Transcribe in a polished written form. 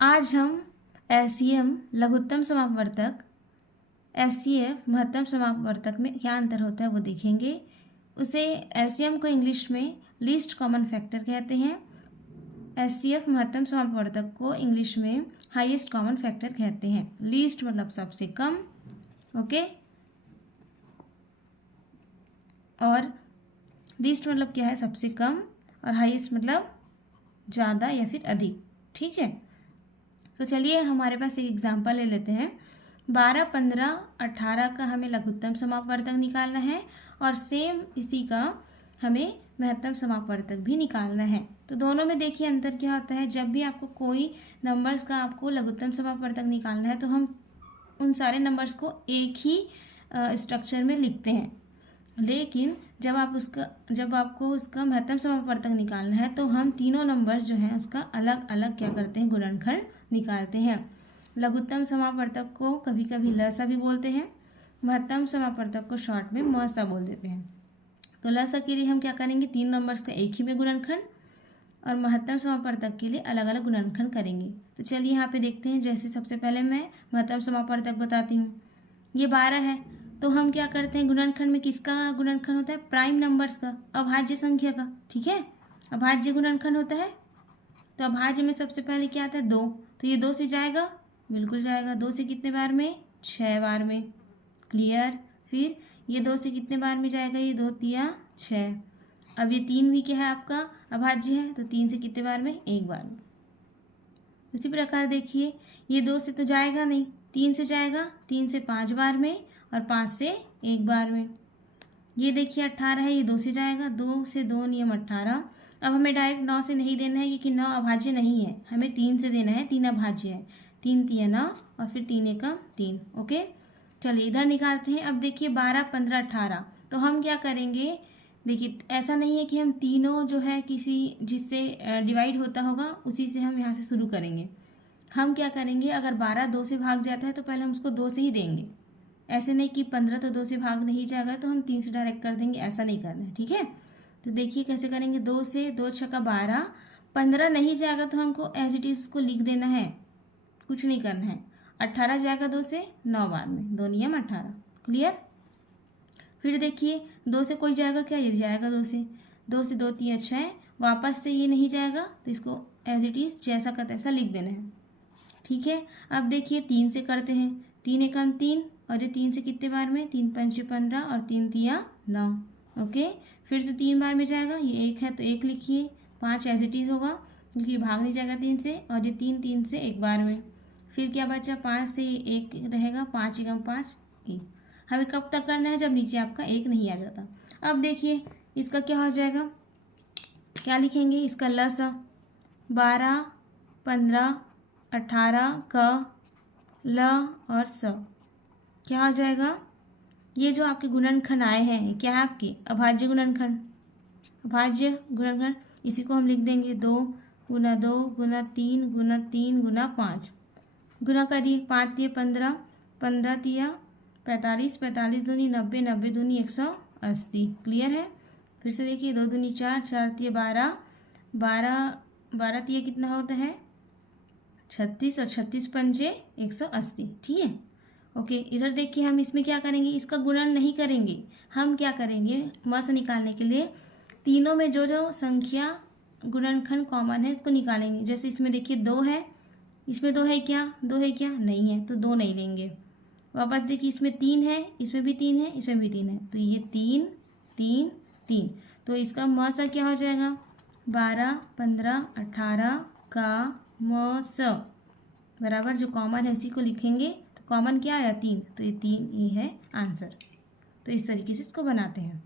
आज हम LCM लघुत्तम समापवर्तक, HCF महत्तम समापवर्तक में क्या अंतर होता है वो देखेंगे। उसे एलसीएम को इंग्लिश में लीस्ट कॉमन फैक्टर कहते हैं, एचसीएफ महत्तम समापवर्तक को इंग्लिश में हाईएस्ट कॉमन फैक्टर कहते हैं। लीस्ट मतलब सबसे कम, ओके, और लीस्ट मतलब क्या है, सबसे कम, और हाईएस्ट मतलब ज़्यादा या फिर अधिक। ठीक है, तो चलिए हमारे पास एक एग्जांपल ले लेते हैं। 12, 15, 18 का हमें लघुत्तम समापवर्तक निकालना है और सेम इसी का हमें महत्तम समापवर्तक भी निकालना है। तो दोनों में देखिए अंतर क्या होता है। जब भी आपको कोई नंबर्स का आपको लघुत्तम समापवर्तक निकालना है तो हम उन सारे नंबर्स को एक ही स्ट्रक्चर में लिखते हैं, लेकिन जब आपको उसका महत्तम समापवर्तक निकालना है तो हम तीनों नंबर्स जो हैं उसका अलग अलग क्या करते हैं, गुणनखंड निकालते हैं। लघुत्तम समापवर्तक को कभी कभी लसा भी बोलते हैं, महत्तम समापवर्तक को शॉर्ट में मसा बोल देते हैं। तो लसा के लिए हम क्या करेंगे, तीन नंबर्स का एक ही में गुणनखंड, और महत्तम समापवर्तक के लिए अलग अलग गुणनखंड करेंगे। तो चलिए यहाँ पे देखते हैं। जैसे सबसे पहले मैं महत्तम समापवर्तक बताती हूँ। ये 12 है, तो हम क्या करते हैं, गुणनखंड में किसका गुणनखंड होता है, प्राइम नंबर्स का, अभाज्य संख्या का। ठीक है, अभाज्य गुणनखंड होता है। तो अभाज्य में सबसे पहले क्या आता है, 2, तो ये 2 से जाएगा, बिल्कुल जाएगा। 2 से कितने बार में, 6 बार में। क्लियर। फिर ये 2 से कितने बार में जाएगा, ये 2 तिया 6। अब ये 3 भी क्या है, आपका अभाज्य है, तो 3 से कितने बार में, 1 बार में। उसी प्रकार देखिए, ये 2 से तो जाएगा नहीं, 3 से जाएगा, 3 से 5 बार में, और 5 से 1 बार में। ये देखिए 18 है, ये 2 से जाएगा, 2 से 2 नियम 18। अब हमें डायरेक्ट 9 से नहीं देना है क्योंकि 9 अभाज्य नहीं है, हमें 3 से देना है, 3 अभाज्य है। 3 तिया 9 और फिर 3 एकम 3। ओके, चलिए इधर निकालते हैं। अब देखिए 12, 15, 18, तो हम क्या करेंगे, देखिए ऐसा नहीं है कि हम तीनों जो है किसी जिससे डिवाइड होता होगा उसी से हम यहाँ से शुरू करेंगे। हम क्या करेंगे, अगर 12 2 से भाग जाता है तो पहले हम उसको 2 से ही देंगे। ऐसे नहीं कि 15 तो 2 से भाग नहीं जाएगा तो हम 3 से डायरेक्ट कर देंगे, ऐसा नहीं करना है। ठीक है, तो देखिए कैसे करेंगे। 2 से 2 छक्का 12, 15 नहीं जाएगा तो हमको एज इट इज उसको लिख देना है, कुछ नहीं करना है। 18 जाएगा 2 से 9 बार में, 2 नियम 18। क्लियर। फिर देखिए 2 से कोई जाएगा क्या, ये जाएगा 2 से। 2 से 2 तिया 6, वापस से ये नहीं जाएगा तो इसको एज इट इज जैसा का तैसा लिख देना है। ठीक है, अब देखिए 3 से करते हैं। 3 एकम 3, और ये 3 से कितने बार में, 3 पंचे 15 और 3 तिया 9। ओके, फिर से 3 बार में जाएगा, ये 1 है तो 1 लिखिए। 5 एज इट इज होगा क्योंकि भाग नहीं जाएगा 3 से, और ये 3 से 1 बार में। फिर क्या बचा, 5 से 1 रहेगा, 5 एकम 5 1। हमें कब तक करना है, जब नीचे आपका 1 नहीं आ जाता। अब देखिए इसका क्या हो जाएगा, क्या लिखेंगे, इसका लसा 12, 15, 18 का ल और स क्या हो जाएगा। ये जो आपके गुणनखंड आए हैं क्या है, आपकी अभाज्य गुणनखंड, अभाज्य गुणनखंड। इसी को हम लिख देंगे 2 गुना 2 गुना 3 गुना 3 गुना 5। गुना करिए, 5 तिया 15, 15 तिया 45, 45 दूनी 90, 90 दूनी 180। क्लियर है। फिर से देखिए 2 दूनी 4, 4 तिया 12, 12 तिया कितना होता है 36, और 36 पंजे 180। ठीक है, ओके। इधर देखिए हम इसमें क्या करेंगे, इसका गुणन नहीं करेंगे, हम क्या करेंगे, म से निकालने के लिए तीनों में जो जो संख्या गुणनखंड कॉमन है उसको निकालेंगे। जैसे इसमें देखिए 2 है, इसमें 2 है क्या, 2 है क्या, नहीं है, तो 2 नहीं लेंगे। वापस देखिए इसमें 3 है, इसमें भी 3 है, इसमें भी 3 है, तो ये 3 3 3, तो इसका म सा क्या हो जाएगा, 12, 15, 18 का म स बराबर जो कॉमन है उसी को लिखेंगे। तो कॉमन क्या आया, 3, तो ये 3 ये है आंसर। तो इस तरीके से इसको बनाते हैं।